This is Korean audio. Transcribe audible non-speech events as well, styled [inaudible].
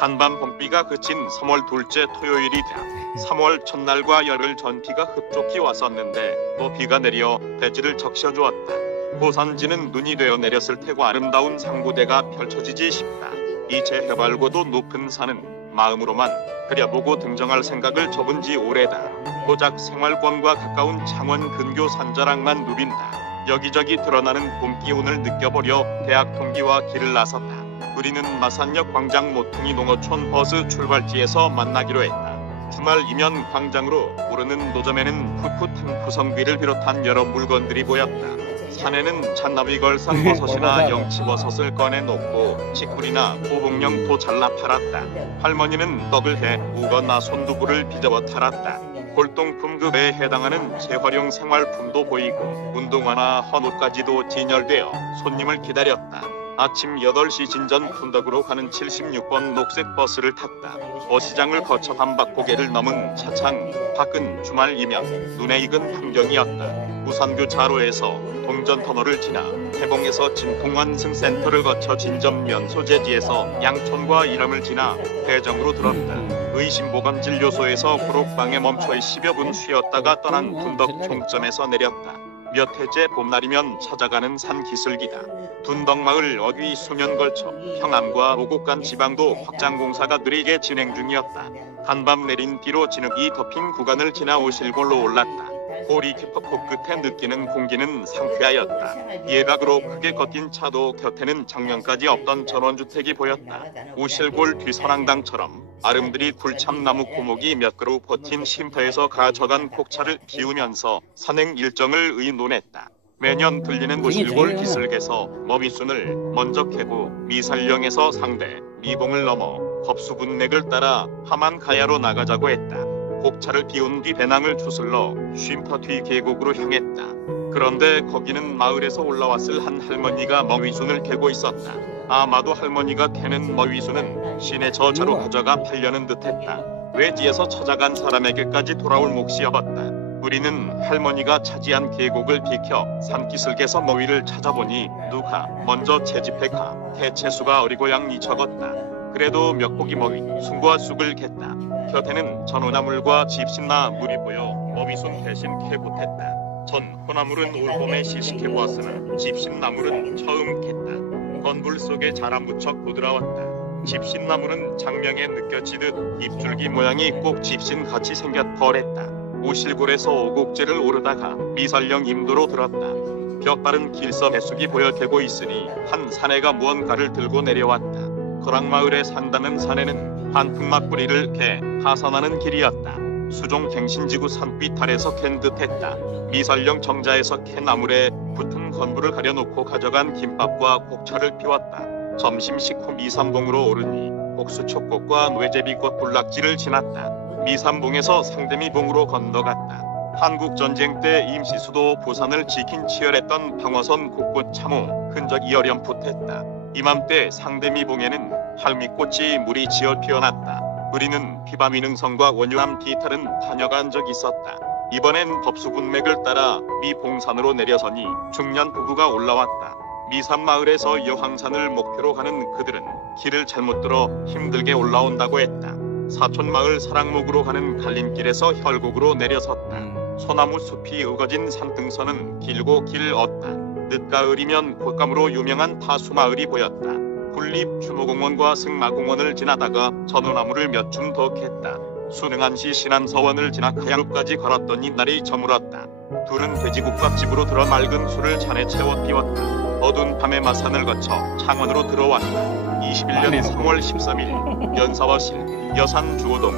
간밤 봄비가 그친 3월 둘째 토요일이다. 3월 첫날과 열흘 전 비가 흡족히 왔었는데 또 비가 내려 대지를 적셔주었다. 고산지는 눈이 되어 내렸을 테고 아름다운 상고대가 펼쳐지지 싶다. 이제 해발고도 높은 산은 마음으로만 그려보고 등정할 생각을 접은 지 오래다. 고작 생활권과 가까운 창원 근교 산자락만 누빈다. 여기저기 드러나는 봄 기운을 느껴보려 대학 동기와 길을 나섰다. 우리는 마산역 광장 모퉁이 농어촌 버스 출발지에서 만나기로 했다. 주말이면 광장으로 오르는 노점에는 풋풋한 푸성귀를 비롯한 여러 물건들이 보였다. 산에는 잔나비 걸상 [laughs] 버섯이나 영치 버섯을 꺼내 놓고 치꿀이나 보복령도 잘라 팔았다. 할머니는 떡을 해 우거나 손두부를 빚어 탈았다. 골동품급에 해당하는 재활용 생활품도 보이고 운동화나 헌옷까지도 진열되어 손님을 기다렸다. 아침 8시 진전 분덕으로 가는 76번 녹색 버스를 탔다. 어시장을 거쳐 단박고개를 넘은 차창 밖은 주말이면 눈에 익은 풍경이었다. 우산교 자로에서 동전 터널을 지나 해봉에서 진통환승센터를 거쳐 진전면 소재지에서 양촌과 이람을 지나 대정으로 들었다. 의심보건진료소에서 구록방에 멈춰 10여 분 쉬었다가 떠난 분덕 종점에서 내렸다. 몇 해째 봄날이면 찾아가는 산 기슭이다. 둔덕마을 어귀 수년 걸쳐 평암과 오곡간 지방도 확장 공사가 느리게 진행 중이었다. 간밤 내린 비로 진흙이 덮인 구간을 지나 오실골로 올랐다. 골이 깊어 코끝에 느끼는 공기는 상쾌하였다. 예각으로 크게 걷긴 차도 곁에는 작년까지 없던 전원주택이 보였다. 오실골 뒤선앙당처럼 아름드리 굴참나무 고목이 몇 그루 버틴 쉼터에서 가져간 곡차를 기우면서 산행 일정을 의논했다. 매년 들리는 오실골 기슭에서 머미순을 먼저 캐고 미살령에서 상대, 미봉을 넘어 겁수분맥을 따라 하만 가야로 나가자고 했다. 곡차를 비운 뒤 배낭을 추슬러 쉼터 뒤 계곡으로 향했다. 그런데 거기는 마을에서 올라왔을 한 할머니가 머위순을 캐고 있었다. 아마도 할머니가 캐는 머위순은 시내 저자로 가져가 팔려는 듯했다. 외지에서 찾아간 사람에게까지 돌아올 몫이었다. 우리는 할머니가 차지한 계곡을 비켜 산기슭에서 머위를 찾아보니 누가 먼저 채집해 가 대체수가 어리고 양이 적었다. 그래도 몇 포기 머위, 숭과 쑥을 겠다. 곁에는 전호나물과 집신나 물이 보여 머위순 대신 캐못했다. 전 호나물은 올 봄에 시식해 보았으나 집신나물은 처음 캤다. 건불 속에 자라 무척 부드러웠다. 집신나물은 장명에 느껴지듯 잎줄기 모양이 꼭 집신같이 생겼 펄했다. 오실골에서 오곡제를 오르다가 미설령 임도로 들었다. 벽 바른 길서 배숙이 보여 대고 있으니 한 사내가 무언가를 들고 내려왔다. 거랑마을에 산다는 산에는 한풍막 뿌리를 캐 하산하는 길이었다. 수종 갱신지구 아래서 캔 듯했다. 미설령 정자에서 캔 나물에 붙은 건부를 가려놓고 가져간 김밥과 곡차를 피웠다. 점심 식 후 미삼봉으로 오르니 옥수초꽃과 뇌제비꽃 군락지를 지났다. 미삼봉에서 상대미봉으로 건너갔다. 한국전쟁 때 임시수도 부산을 지킨 치열했던 방어선 곳곳 참호 흔적이 어렴풋했다. 이맘때 상대미봉에는 할미꽃이 물이 지어 피어났다. 우리는 피바미능성과 원유암 디탈은 다녀간 적 있었다. 이번엔 법수군맥을 따라 미봉산으로 내려서니 중년 부부가 올라왔다. 미산마을에서 여황산을 목표로 가는 그들은 길을 잘못 들어 힘들게 올라온다고 했다. 사촌마을 사랑목으로 가는 갈림길에서 혈곡으로 내려섰다. 소나무 숲이 우거진 산등선은 길고 길 얻다. 늦가을이면 곶감으로 유명한 타수마을이 보였다. 군립 추모공원과 승마공원을 지나다가 전우나무를 몇 줌 더 캤다. 수능한시 신안서원을 지나 카야루까지 걸었더니 날이 저물었다. 둘은 돼지국밥집으로 들어 맑은 술을 잔에 채워 비웠다. 어두운 밤에 마산을 거쳐 창원으로 들어왔다. 21년 3월 13일 연사와 실 여산 주호동